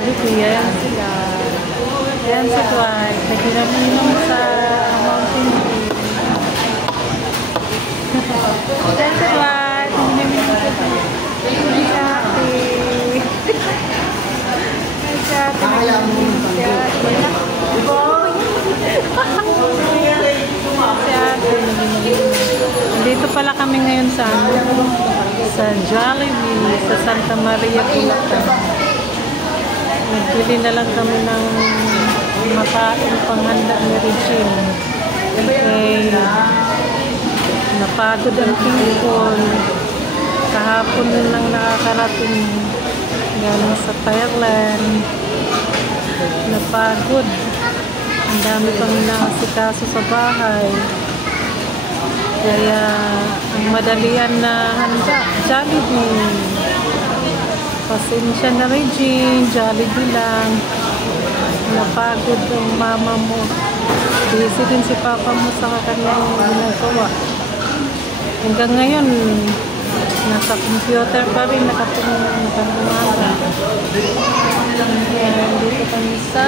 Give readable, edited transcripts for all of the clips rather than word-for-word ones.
Jollibee. Ayan sila. Ayan si Dwight. Naghinaminom sa Mountain Dew. Ayan si Dwight. Naghinaminom sa Ayan si Ate. Ayan si Ate. Naghinaminom si Ate. Si Ate. Dito pala kami ngayon sa Jollibee, sa Santa Maria, Bulacan. Nagbili na lang kami ng makain panghanda ni Regine. Okay. Napagod ang people. Kahapon lang nakakarating galing sa Thailand. Napagod. Ang dami pang inaasikaso sa bahay. Kaya ang madalian na handa, Jollibee. Pasensya na Regine, Jollibee lang. Napagod ang mama mo. Busy din si papa mo sa kanyang ginagawa. Hanggang ngayon, nasa computer pa rin, nakatunga. Ayan, dito kami sa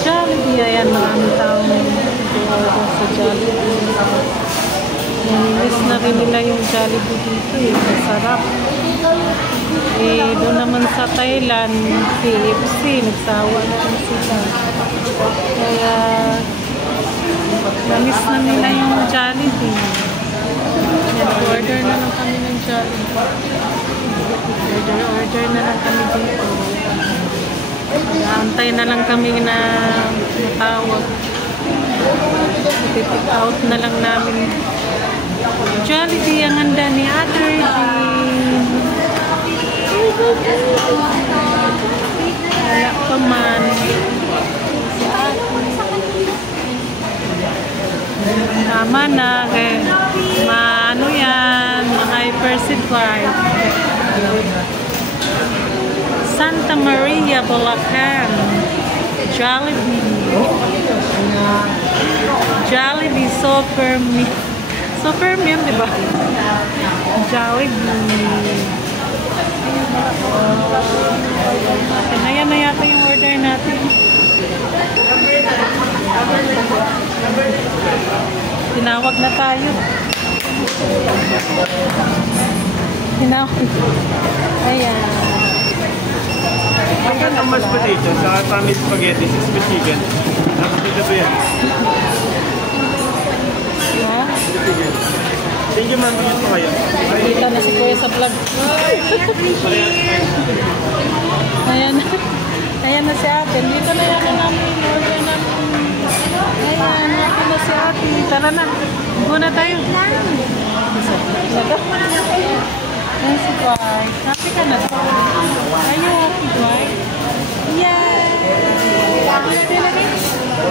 Jollibee. Ayan, maraming taong sa Jollibee. Namiss na rin nila yung Jollibee dito eh. Masarap. Eh, doon naman sa Thailand, KFC, nagsawa na rin sila. Kaya, namiss na nila yung Jollibee. Yan, order na lang kami ng Jollibee. Order na lang kami dito. Antay na lang kami na matawag. Pipick out na lang namin. Jollibee ang handa ni Ate Regine. Wala pa man. Tama na. Maano yan. Hyper-sidwife. Santa Maria, Bulacan. Jollibee. Jollibee Super Meal, diba? Jollibee. Ayan na yata yung order natin. Tinawag na tayo. Ayan. Chicken and mashed potato, saka family spaghetti, with chicken. Tapos dito po yan. Thank you, ma'am. Dito po kayo. Kita na si Kuya sa vlog. Ayan. Ayan na si Ate. Dito na yan namin. Order namin. Ayan. Ate na si Ate. Tara na. Muna tayo. Ayan si Dwight. Happy ka na. Are you happy, Dwight? Yay! Dila din.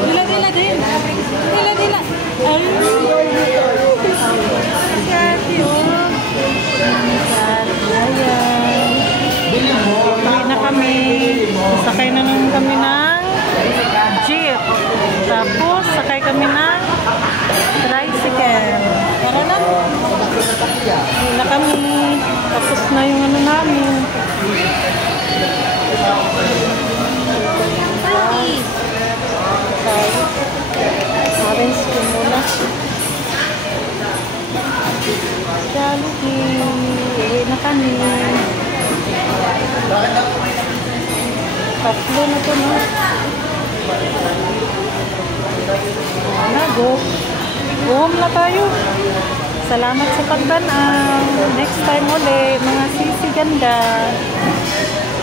Dila din. Dila. Ay! Si Ate, oh. Ayan. Uwi na kami. Sakay na naman kami ng jeep. Tapos, sakay kami ng tricycle. Tara na. Uwi na kami. Tapos na yung ano namin. Orange ko muna. Jollibee. Uwi na kami. Tatlo na ito, no? Go home na tayo. Salamat sa pagdanaw. Next time ulit, mga sisi ganda.